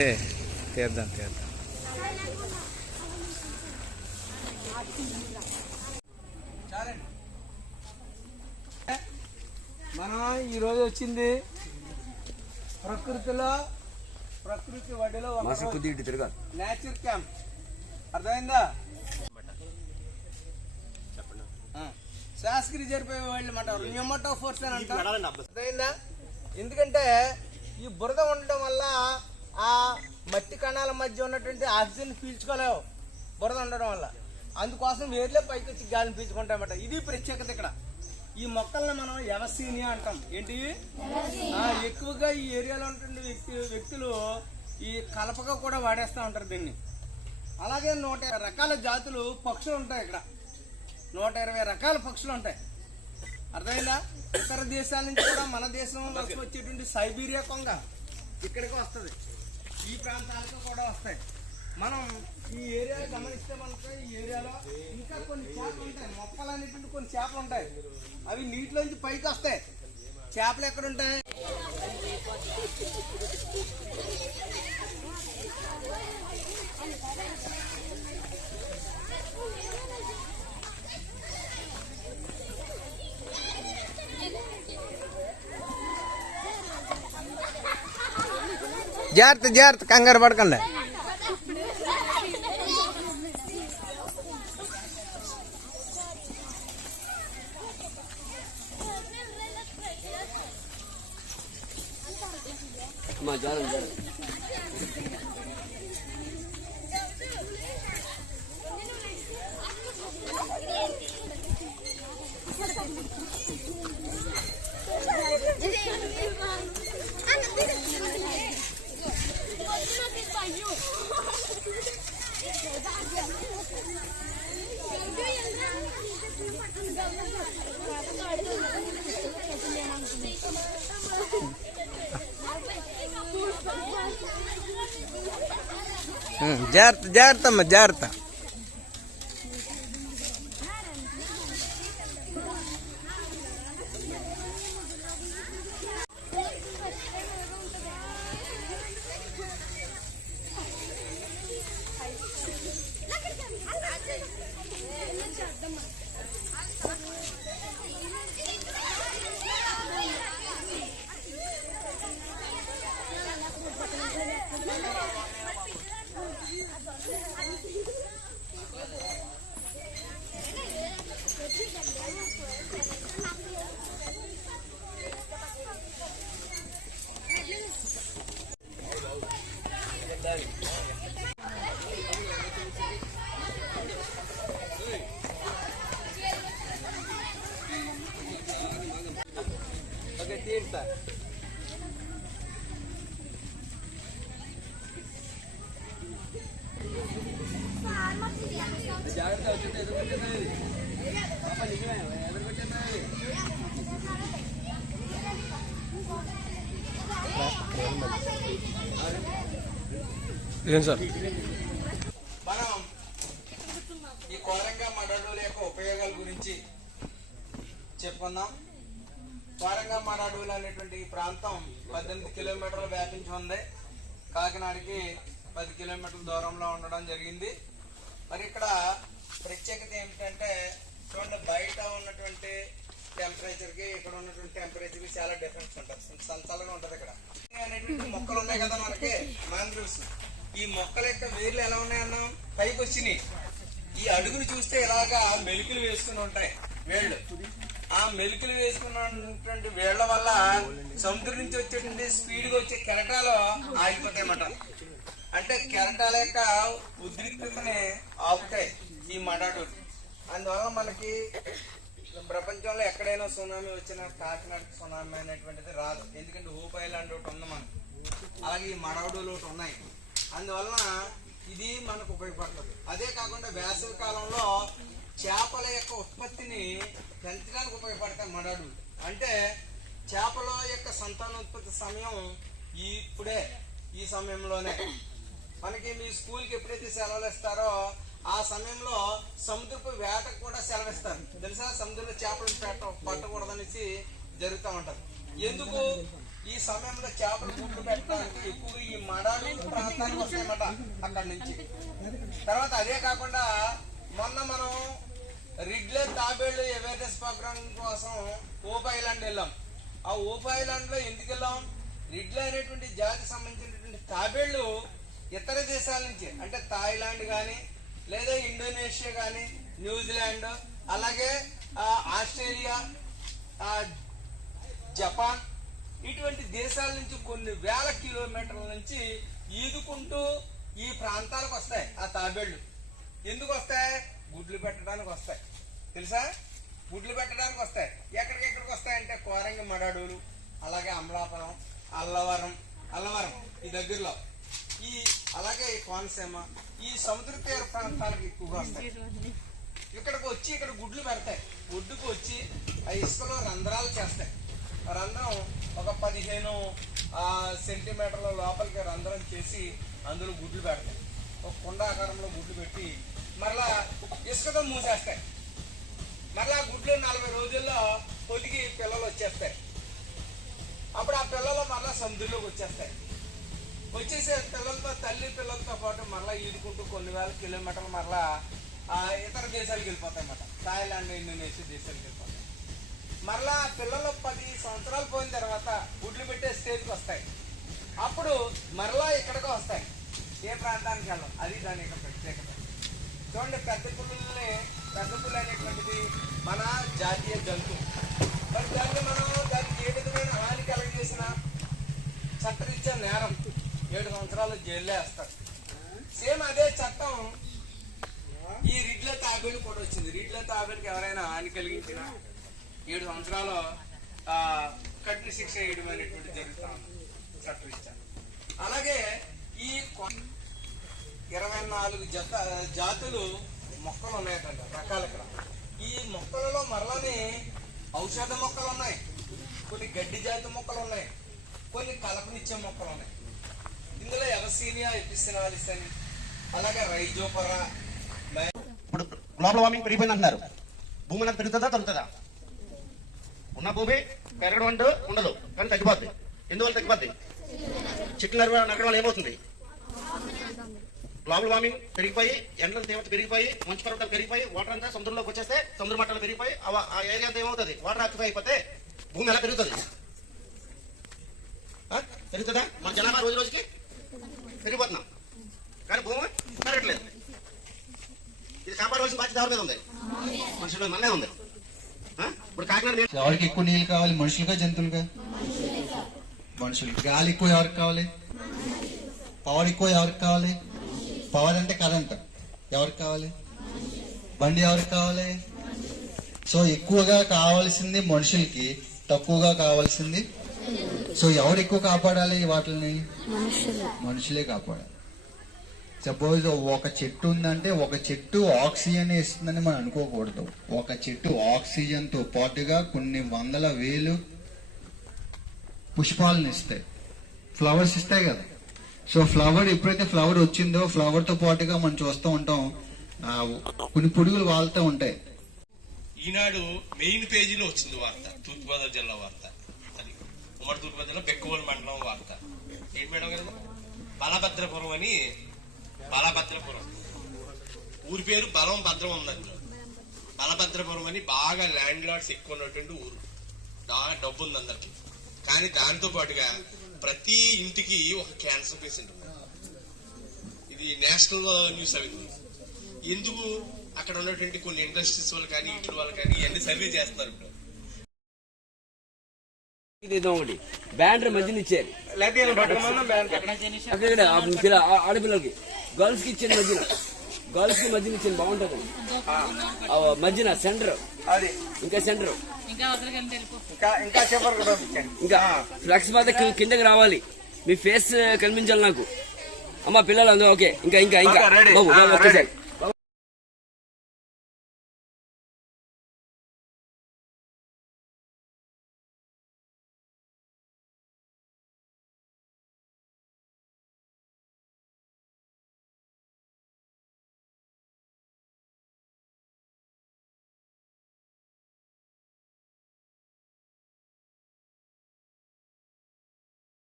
తీద్దాం తీద్దాం. మనం ఈరోజు వచ్చింది ప్రకృతి ఒడిలో నేచర్ క్యాంప్. అర్థమైందా? శాస్త్రి జరిపోయే వాళ్ళు మాట న్యూమటో ఫోర్స్ అని అంటారు. అర్థమైందా? ఎందుకంటే ఈ బురద ఉండడం వల్ల ఆ మట్టి కణాల మధ్య ఉన్నటువంటి ఆక్సిజన్ పీల్చుకోలేవు బురద ఉండడం వల్ల. అందుకోసం వేర్లే పైకి వచ్చి గాలిని పీల్చుకుంటామట. ఇది ప్రత్యేకత ఇక్కడ. ఈ మొక్కల్ని మనం ఎవసీనియా అంటాం. ఏంటి? ఎక్కువగా ఈ ఏరియాలో ఉంటుండే వ్యక్తులు ఈ కలపగా కూడా వాడేస్తూ ఉంటారు దీన్ని. అలాగే 120 రకాల జాతులు పక్షులు ఉంటాయి ఇక్కడ. 120 రకాల పక్షులు ఉంటాయి. అర్థమైందా? ఇతర దేశాల నుంచి కూడా మన దేశంలోకి వచ్చేటువంటి సైబీరియా కొంగ ఇక్కడికి వస్తుంది. ఈ ప్రాంతాలకు కూడా వస్తాయి. మనం ఈ ఏరియా గమనిస్తే మనకు ఈ ఏరియాలో ఇంకా కొన్ని చేపలు ఉంటాయి. మొక్కలు అనేటువంటి కొన్ని చేపలు ఉంటాయి. అవి నీటిలోంచి పైకి వస్తాయి. చేపలు ఎక్కడుంటాయి? జాగ్రత్త జాగ్రత్త, కంగారు పడకండి. జాగ్రత్త జాగ్రత్త అమ్మ, జాగ్రత్త. ఏం సార్, మనం ఈ కోరంగా మడాడుల యొక్క ఉపయోగాల గురించి చెప్పుకుందాం. కోరంగా మడాడులు అనేటువంటి ఈ ప్రాంతం 18 కిలోమీటర్లు వ్యాపించి ఉంది. కాకినాడకి 10 కిలోమీటర్ల దూరంలో ఉండడం జరిగింది. మరి ఇక్కడ ప్రత్యేకత ఏమిటంటే చూడండి, బయట ఉన్నటువంటి టెంపరేచర్కి ఇక్కడ ఉన్నటువంటి టెంపరేచర్కి చాలా డిఫరెన్స్ ఉంటుంది. చల్లగా ఉంటుంది. ఇక్కడ అనేటువంటి మొక్కలు ఉన్నాయి కదా మనకి మ్యాంగ్రూవ్స్. ఈ మొక్కల యొక్క వేర్లు ఎలా ఉన్నాయన్నాం? పైకి వచ్చినాయి. ఈ అడుగును చూస్తే ఇలాగా మెలికలు వేసుకుని ఉంటాయి వేళ్ళు. ఆ మెలికలు వేసుకున్నటువంటి వేళ్ల వల్ల సముద్రం నుంచి వచ్చేటువంటి స్పీడ్గా వచ్చే కెరటాలు ఆగిపోతాయన్నమాట. అంటే కెరటాల యొక్క ఉద్రిక్తతని ఆపుతాయి ఈ మడాడులు. అందువల్ల మనకి ప్రపంచంలో ఎక్కడైనా సునామీ వచ్చినా కాకినాడకి సునామీ అనేటువంటిది రాదు. ఎందుకంటే హోప్ ఐలాండ్ ఒకటి ఉంది మనకు, అలాగే ఈ మడాడులు ఒకటి ఉన్నాయి. అందువలన ఇది మనకు ఉపయోగపడుతుంది. అదే కాకుండా వేసవి కాలంలో చేపల యొక్క ఉత్పత్తిని పెంచడానికి ఉపయోగపడతాయి మడాడులు. అంటే చేపల యొక్క సంతానోత్పత్తి సమయం ఇప్పుడే, ఈ సమయంలోనే. మనకి మీ స్కూల్కి ఎప్పుడైతే సెలవులు ఇస్తారో ఆ సమయంలో సముద్రపు వేటకు కూడా సెలవిస్తారు. తెలుసా? సముద్రంలో చేపలను పట్టకూడదనేసి జరుగుతూ ఉంటది. ఎందుకు? ఈ సమయంలో చేపలు గుడ్లు పెట్టడానికి ఎక్కువగా ఈ మడాలు ప్రాంతానికి వస్తాయన్నమాట అక్కడి నుంచి. తర్వాత అదే కాకుండా మొన్న మనం రిడ్లే తాబేళ్లు అవేర్నెస్ ప్రోగ్రామ్ కోసం ఓప్ ఐలాండ్ వెళ్ళాం. ఆ ఓప్ ఐలాండ్ లో ఎందుకు వెళ్ళాం? రిడ్లే అనేటువంటి జాతికి సంబంధించినటువంటి తాబేళ్లు ఇతర దేశాల నుంచి అంటే థాయిలాండ్ కానీ లేదా ఇండోనేషియా కానీ న్యూజిలాండ్ అలాగే ఆస్ట్రేలియా జపాన్ ఇటువంటి దేశాల నుంచి కొన్ని వేల కిలోమీటర్ల నుంచి ఈదుకుంటూ ఈ ప్రాంతాలకు వస్తాయి. ఆ తాబేళ్లు ఎందుకు వస్తాయి? గుడ్లు పెట్టడానికి వస్తాయి. తెలుసా? గుడ్లు పెట్టడానికి వస్తాయి. ఎక్కడికెక్కడికి వస్తాయంటే కోరంగి మడాడూలు అలాగే అమలాపురం అల్లవరం ఈ దగ్గరలో ఈ అలాగే ఈ కోనసీమ ఈ సముద్ర తీర ప్రాంతాలకు ఎక్కువగా వస్తాయి. ఇక్కడికి వచ్చి ఇక్కడ గుడ్లు పెడతాయి. ఒడ్డుకు వచ్చి ఆ ఇసుకలో రంధ్రాలు చేస్తాయి. రంధ్రం ఒక 15 సెంటీమీటర్ల లోపలికి రంధ్రం చేసి అందులో గుడ్లు పెడతాయి. ఒక కుండ ఆకారంలో గుడ్లు పెట్టి మరలా ఇసుకతో మూసేస్తాయి. మరలా గుడ్లు 40 రోజుల్లో పొదిగి పిల్లలు వచ్చేస్తాయి. అప్పుడు ఆ పిల్లలు మరలా సముద్రంలోకి వచ్చేస్తాయి. వచ్చేసే పిల్లలతో తల్లి పిల్లలతో పాటు మరలా ఈదుకుంటూ కొన్ని వేల కిలోమీటర్లు మరలా ఇతర దేశాలకు వెళ్ళిపోతాయి అన్నమాట. థాయిలాండ్ ఇండోనేషియా దేశాలకు వెళ్ళిపోతాయి. మరలా పిల్లలు 10 సంవత్సరాలు పోయిన తర్వాత గుడ్లు పెట్టే స్టేజ్కి వస్తాయి. అప్పుడు మరలా ఇక్కడికి వస్తాయి. ఏ ప్రాంతానికి వెళ్ళం. అది దాని యొక్క ప్రత్యేకత. చూడండి, పెద్ద పుల్లు అనేటువంటిది మన జాతీయ జంతువు. మరి దాన్ని మనం దానికి ఏ విధమైన హాని కలగజేసినా చట్టరీత్యా నేరం 7 సంవత్సరాలు జైల్లో వేస్తారు. సేమ్ అదే చట్టం ఈ రిడ్ల తాబేలు కూడా వచ్చింది. రిడ్ల తాబేలుకి ఎవరైనా హాని కలిగించినా 7 సంవత్సరాలు కఠిన శిక్ష వేయడం అనేటువంటి జరుగుతాం చట్టరీత్యా. అలాగే ఈ 24 జాతులు మొక్కలు ఉన్నాయట, రకాలు. ఇక్కడ ఈ మొక్కలలో మరలని ఔషధ మొక్కలు ఉన్నాయి, కొన్ని గడ్డి జాతి మొక్కలు ఉన్నాయి, కొన్ని కలపనిచ్చే మొక్కలు ఉన్నాయి. ఇందులో ఎవసీనియా ఎపిసినాలిస్ అని అలాగే రైజోపరా. ఇప్పుడు గ్లోబల్ వార్మింగ్ పెరిగిపోయింది అంటున్నారు. భూమి నాకు పెరుగుతుందా తగ్గుతుందా? ఉన్న భూమి పెరగడం అంటూ ఉండదు, కానీ తగ్గిపోద్ది. ఎందువల్ల తగ్గిపోద్ది? చెట్లు నరకడం వల్ల ఏమవుతుంది? గ్లోబల్ వార్మింగ్ పెరిగిపోయి ఎండల తీవ్రత పెరిగిపోయి మంచు పర్వతాలు పెరిగిపోయి వాటర్ అంతా సముద్రంలోకి వచ్చేస్తే సముద్ర మట్టాలు పెరిగిపోయి ఆ ఏరియా అంతా ఏమవుతుంది? వాటర్ ఆక్యుపై అయిపోతే భూమి ఎలా పెరుగుతుంది? పెరుగుతుందా? మన జనాభా రోజు రోజుకి పెరిగిపోతున్నాం, కానీ భూమి పెరగట్లేదు. ఇది కాపాడవలసిన బాధ్యత ఎవరి మీద ఉంది? మనుషుల మీద మననే ఉంది. ఇప్పుడు కాకినాడ ఎవరికి ఎక్కువ నీళ్ళు కావాలి? మనుషులుగా జంతువులుగా? మనుషులు. గాలి ఎక్కువ ఎవరికి కావాలి? పవర్ ఎక్కువ ఎవరికి కావాలి? పవర్ అంటే కరెంట్ ఎవరికి కావాలి? బండి ఎవరికి కావాలి? సో ఎక్కువగా కావాల్సింది మనుషులకి, తక్కువగా కావాల్సింది. సో ఎవరు ఎక్కువ కాపాడాలి వాటిని? మనుషులే కాపాడాలి. సపోజ్ ఒక చెట్టు ఉందంటే ఒక చెట్టు ఆక్సిజన్ ఇస్తుందని మనం అనుకోకూడదు. ఒక చెట్టు ఆక్సిజన్ తో పాటుగా కొన్ని 100,000 పుష్పాలను ఇస్తాయి, ఫ్లవర్స్ ఇస్తాయి కదా. సో ఫ్లవర్ ఎప్పుడైతే ఫ్లవర్ వచ్చిందో ఫ్లవర్ తో పాటుగా మనం చూస్తూ ఉంటాం కొన్ని పురుగులు వాళ్తూ ఉంటాయి. ఈనాడు మెయిన్ పేజీలో వచ్చింది వార్త, తూర్పుగోదావరి జిల్లా వార్త. అది ఉమ్మడి తూర్పుగోదావరి జిల్లా బెక్కవోలు మండలం వార్త. ఏంటి మేడం గారు? బలభద్రపురం అని, బలభద్రపురం ఊరి పేరు బలం భద్రం ఉందండి. బలభద్రపురం అని బాగా ల్యాండ్ లార్డ్స్ ఎక్కువ ఉన్నటువంటి ఊరు, బాగా డబ్బు ఉంది అందరికి. కానీ దాంతో పాటుగా ప్రతి ఇంటికి ఒక క్యాన్సర్ పేషెంట్ ఉంది. ఇది నేషనల్ న్యూస్ అయింది. ఎందుకు? అక్కడ ఉన్నటువంటి కొన్ని ఇండస్ట్రీస్ వాళ్ళు కానీ ఇట్ల వాళ్ళు కానీ ఇవన్నీ సర్వే చేస్తున్నారు. ఇప్పుడు ఒకటి బ్యాండర్ మధ్యన ఇచ్చారు ఆడపిల్లలకి, గర్ల్స్ కి ఇచ్చారు మధ్యన, గర్ల్స్ కి మధ్యన ఇచ్చారు. బాగుంటది మధ్యన సెంటర్, అది ఇంకా సెంటర్, ఇంకా ఫ్లెక్స్ బాధ కిందకి రావాలి, మీ ఫేస్ కనిపించాలి నాకు. అమ్మా పిల్లలు అందరూ ఓకే. ఇంకా ఇంకా ఇంకా బాబు ఒక్కసారి